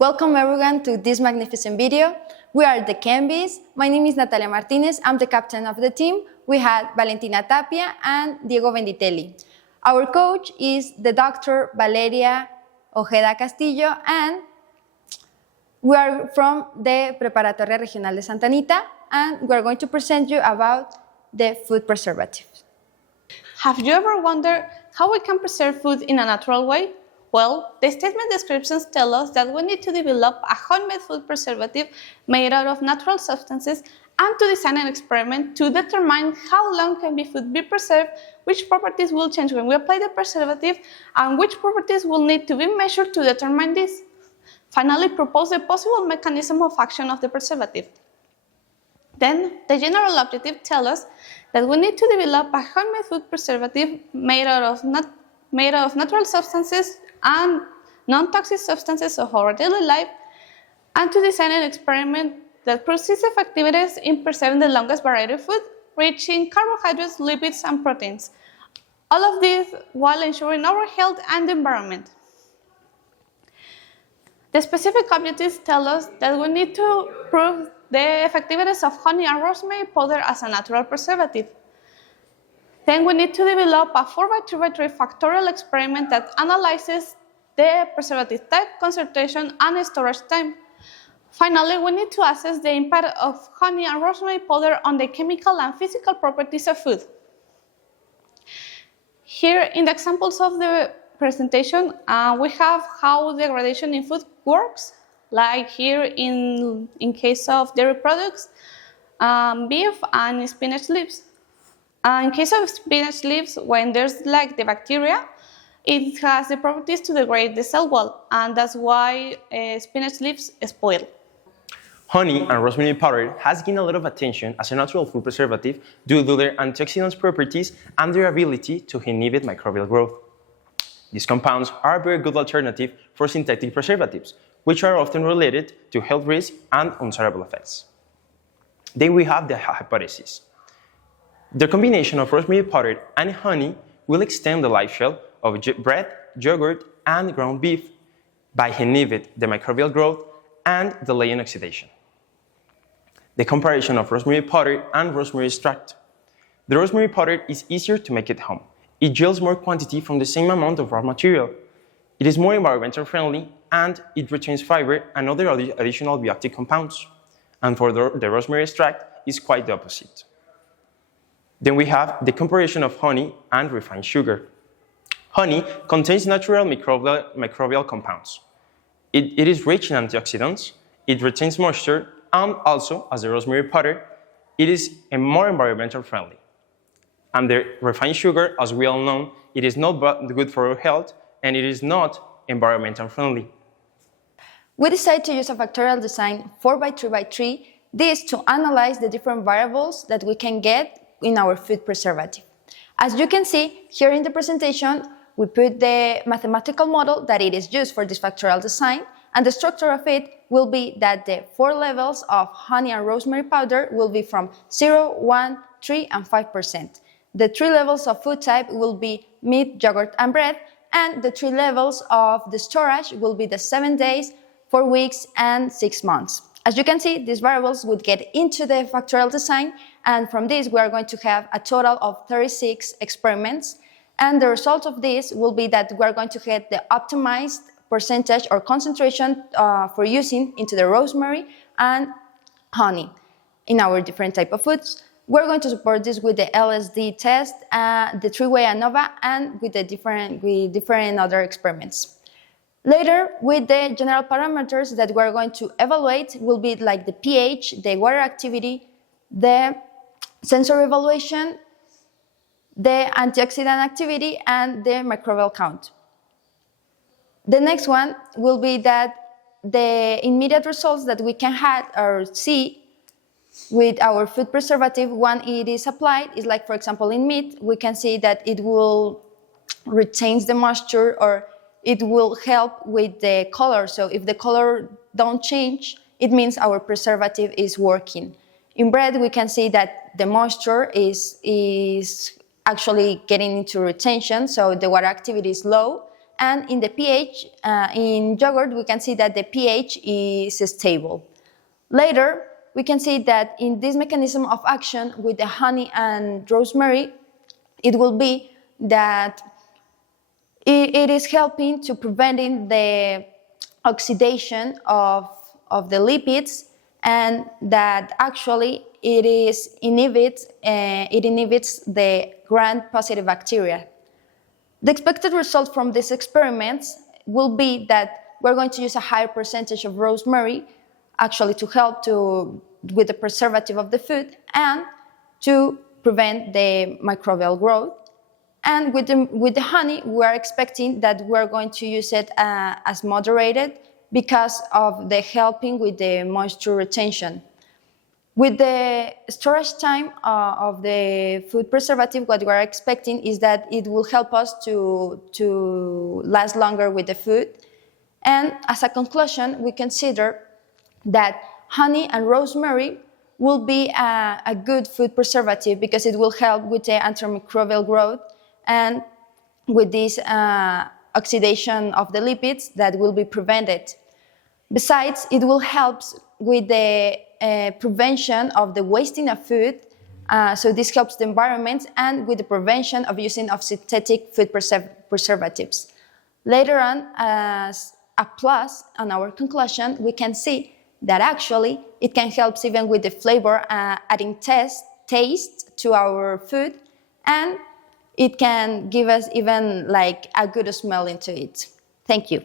Welcome everyone to this magnificent video. We are the Chem Bees. My name is Natalia Martinez. I'm the captain of the team. We had Valentina Tapia and Diego Venditelli. Our coach is the Dr. Valeria Ojeda Castillo, and we are from the Preparatoria Regional de Santa Anita, and we are going to present you about the food preservatives. Have you ever wondered how we can preserve food in a natural way? Well, the statement descriptions tell us that we need to develop a homemade food preservative made out of natural substances and to design an experiment to determine how long can food be preserved, which properties will change when we apply the preservative, and which properties will need to be measured to determine this. Finally, propose the possible mechanism of action of the preservative. Then, the general objective tells us that we need to develop a homemade food preservative made out of natural substances and non-toxic substances of our daily life, and to design an experiment that proceeds activities in preserving the longest variety of food, rich in carbohydrates, lipids, and proteins. All of this while ensuring our health and the environment. The specific objectives tell us that we need to prove the effectiveness of honey and rosemary powder as a natural preservative. Then we need to develop a 4x3x3 factorial experiment that analyzes the preservative type, concentration, and storage time. Finally, we need to assess the impact of honey and rosemary powder on the chemical and physical properties of food. Here, in the examples of the presentation, we have how degradation in food works, like here in case of dairy products, beef, and spinach leaves. In case of spinach leaves, when there's like the bacteria, it has the properties to degrade the cell wall, and that's why spinach leaves spoil. Honey and rosemary powder has gained a lot of attention as a natural food preservative due to their antioxidant properties and their ability to inhibit microbial growth. These compounds are a very good alternative for synthetic preservatives, which are often related to health risks and undesirable effects. Then we have the hypothesis. The combination of rosemary powder and honey will extend the life shelf of bread, yogurt, and ground beef by inhibiting the microbial growth and delaying oxidation. The comparison of rosemary powder and rosemary extract. The rosemary powder is easier to make at home. It yields more quantity from the same amount of raw material. It is more environmental friendly, and it retains fiber and other additional bioactive compounds. And for the rosemary extract is quite the opposite. Then we have the comparison of honey and refined sugar. Honey contains natural microbial compounds. It is rich in antioxidants, it retains moisture, and also, as the rosemary powder, it is more environmental friendly. And the refined sugar, as we all know, it is not good for our health, and it is not environmental friendly. We decided to use a factorial design 4x3x3, this to analyze the different variables that we can get in our food preservative. As you can see here in the presentation, we put the mathematical model that it is used for this factorial design, and the structure of it will be that the 4 levels of honey and rosemary powder will be from 0, 1, 3, and 5%. The 3 levels of food type will be meat, yogurt, and bread, and the 3 levels of the storage will be the 7 days, 4 weeks, and 6 months. As you can see, these variables would get into the factorial design, and from this we are going to have a total of 36 experiments, and the result of this will be that we are going to get the optimized percentage or concentration for using into the rosemary and honey in our different type of foods. We're going to support this with the LSD test, the 3-way ANOVA, and with different other experiments. Later, with the general parameters that we're going to evaluate will be like the pH, the water activity, the sensory evaluation, the antioxidant activity, and the microbial count. The next one will be that the immediate results that we can have or see with our food preservative when it is applied is like, for example, in meat, we can see that it will retain the moisture, or it will help with the color. So if the color don't change, it means our preservative is working. In bread, we can see that the moisture is actually getting into retention, so the water activity is low, and in the pH, in yogurt, we can see that the pH is stable. Later, we can see that in this mechanism of action with the honey and rosemary, it will be that it is helping to preventing the oxidation of the lipids, and that actually it inhibits the gram-positive bacteria. The expected result from these experiments will be that we're going to use a higher percentage of rosemary actually to help with the preservative of the food and to prevent the microbial growth. And with the honey, we're expecting that we're going to use it as moderated because of the helping with the moisture retention. With the storage time of the food preservative, what we're expecting is that it will help us to last longer with the food. And as a conclusion, we consider that honey and rosemary will be a good food preservative because it will help with the antimicrobial growth and with this oxidation of the lipids that will be prevented. Besides, it will help with the prevention of the wasting of food, so this helps the environment, and with the prevention of using of synthetic food preservatives. Later on, as a plus on our conclusion, we can see that actually it can help even with the flavor, adding taste to our food, and it can give us even like a good smell into it. Thank you.